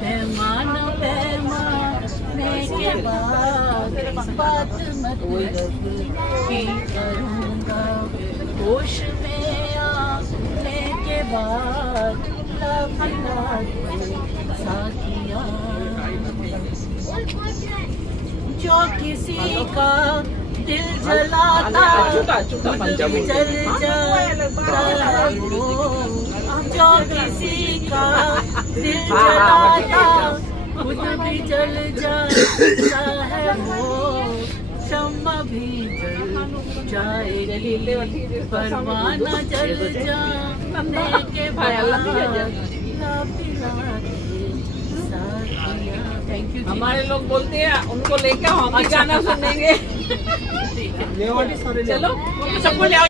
पैमान पैमाने के बाद बात मतलब की करूँगा, होश में आने के बाद लब साथिया। जो किसी का दिल जलाता खुद भी जल जाता है वो, जो किसी का दिल जलाता खुद भी जल जाता है वो, शम्मा भी जल जाएगी परवाना जल जाने के बाद थैंक यू। हमारे लोग बोलते हैं उनको लेके हम गाना सुनेंगे। चलो सबको ले आओ।